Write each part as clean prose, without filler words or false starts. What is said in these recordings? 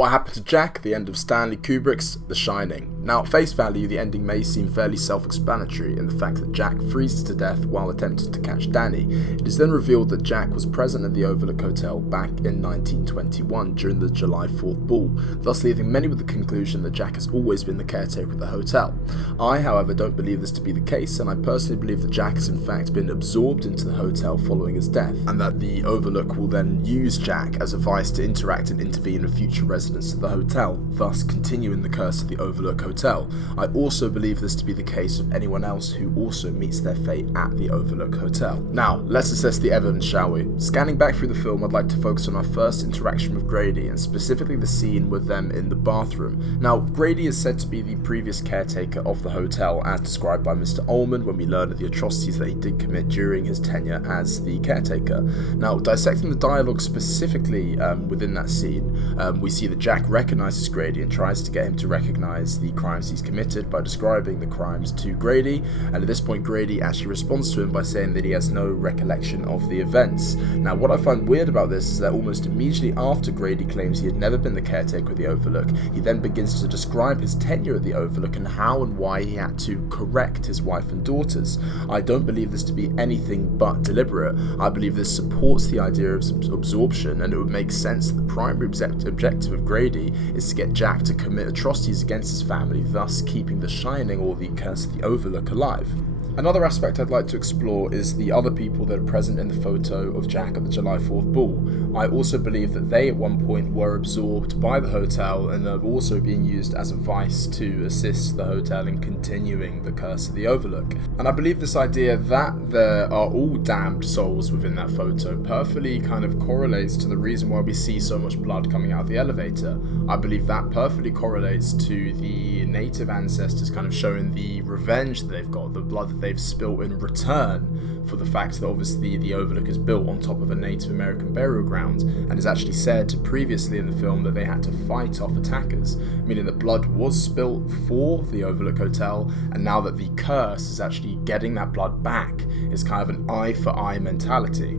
What happened to Jack at the end of Stanley Kubrick's The Shining? Now, at face value, the ending may seem fairly self-explanatory in the fact that Jack freezes to death while attempting to catch Danny. It is then revealed that Jack was present at the Overlook Hotel back in 1921 during the July 4th ball, thus leaving many with the conclusion that Jack has always been the caretaker of the hotel. I, however, don't believe this to be the case, and I personally believe that Jack has in fact been absorbed into the hotel following his death, and that the Overlook will then use Jack as a vice to interact and intervene with future residents of the hotel, thus continuing the curse of the Overlook Hotel. I also believe this to be the case of anyone else who also meets their fate at the Overlook Hotel. Now, let's assess the evidence, shall we? Scanning back through the film, I'd like to focus on our first interaction with Grady, and specifically the scene with them in the bathroom. Now, Grady is said to be the previous caretaker of the hotel, as described by Mr. Ullman when we learn of the atrocities that he did commit during his tenure as the caretaker. Now, dissecting the dialogue specifically within that scene, we see that Jack recognizes Grady and tries to get him to recognize the crimes he's committed by describing the crimes to Grady, and at this point Grady actually responds to him by saying that he has no recollection of the events. Now, what I find weird about this is that almost immediately after Grady claims he had never been the caretaker of the Overlook, he then begins to describe his tenure at the Overlook and how and why he had to correct his wife and daughters. I don't believe this to be anything but deliberate. I believe this supports the idea of absorption, and it would make sense that the primary objective of Grady is to get Jack to commit atrocities against his family, thus keeping the Shining or the curse of the Overlook alive. Another aspect I'd like to explore is the other people that are present in the photo of Jack at the July 4th ball. I also believe that they at one point were absorbed by the hotel and are also being used as a vice to assist the hotel in continuing the curse of the Overlook. And I believe this idea that there are all damned souls within that photo perfectly kind of correlates to the reason why we see so much blood coming out of the elevator. I believe that perfectly correlates to the native ancestors kind of showing the revenge that they've got, the blood that they've spilt in return for the fact that obviously the Overlook is built on top of a Native American burial ground, and is actually said previously in the film that they had to fight off attackers, meaning that blood was spilt for the Overlook Hotel, and now that the curse is actually getting that blood back, it's kind of an eye for eye mentality.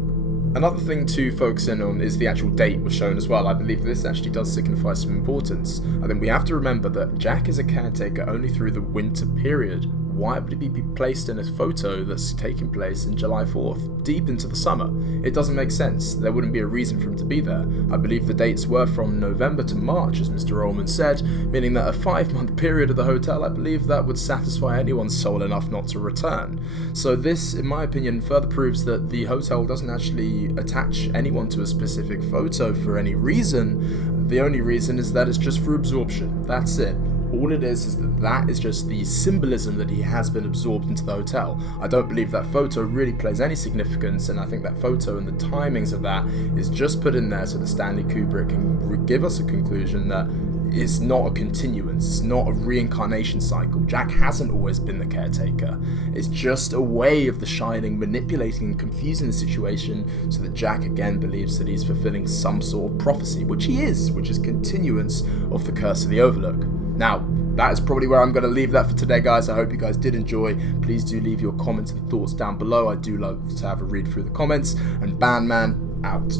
Another thing to focus in on is the actual date was shown as well. I believe this actually does signify some importance. I think we have to remember that Jack is a caretaker only through the winter period. Why would it be placed in a photo that's taking place in July 4th, deep into the summer? It doesn't make sense. There wouldn't be a reason for him to be there. I believe the dates were from November to March, as Mr. Ullman said, meaning that a 5-month period of the hotel, I believe that would satisfy anyone's soul enough not to return. So this, in my opinion, further proves that the hotel doesn't actually attach anyone to a specific photo for any reason. The only reason is that it's just for absorption. That's it. All it is that is just the symbolism that he has been absorbed into the hotel. I don't believe that photo really plays any significance, and I think that photo and the timings of that is just put in there so that Stanley Kubrick can give us a conclusion that it's not a continuance, it's not a reincarnation cycle. Jack hasn't always been the caretaker. It's just a way of the Shining manipulating and confusing the situation so that Jack again believes that he's fulfilling some sort of prophecy, which he is, which is continuance of the curse of the Overlook. Now, that is probably where I'm going to leave that for today, guys. I hope you guys did enjoy. Please do leave your comments and thoughts down below. I do love to have a read through the comments. And Bandman, out.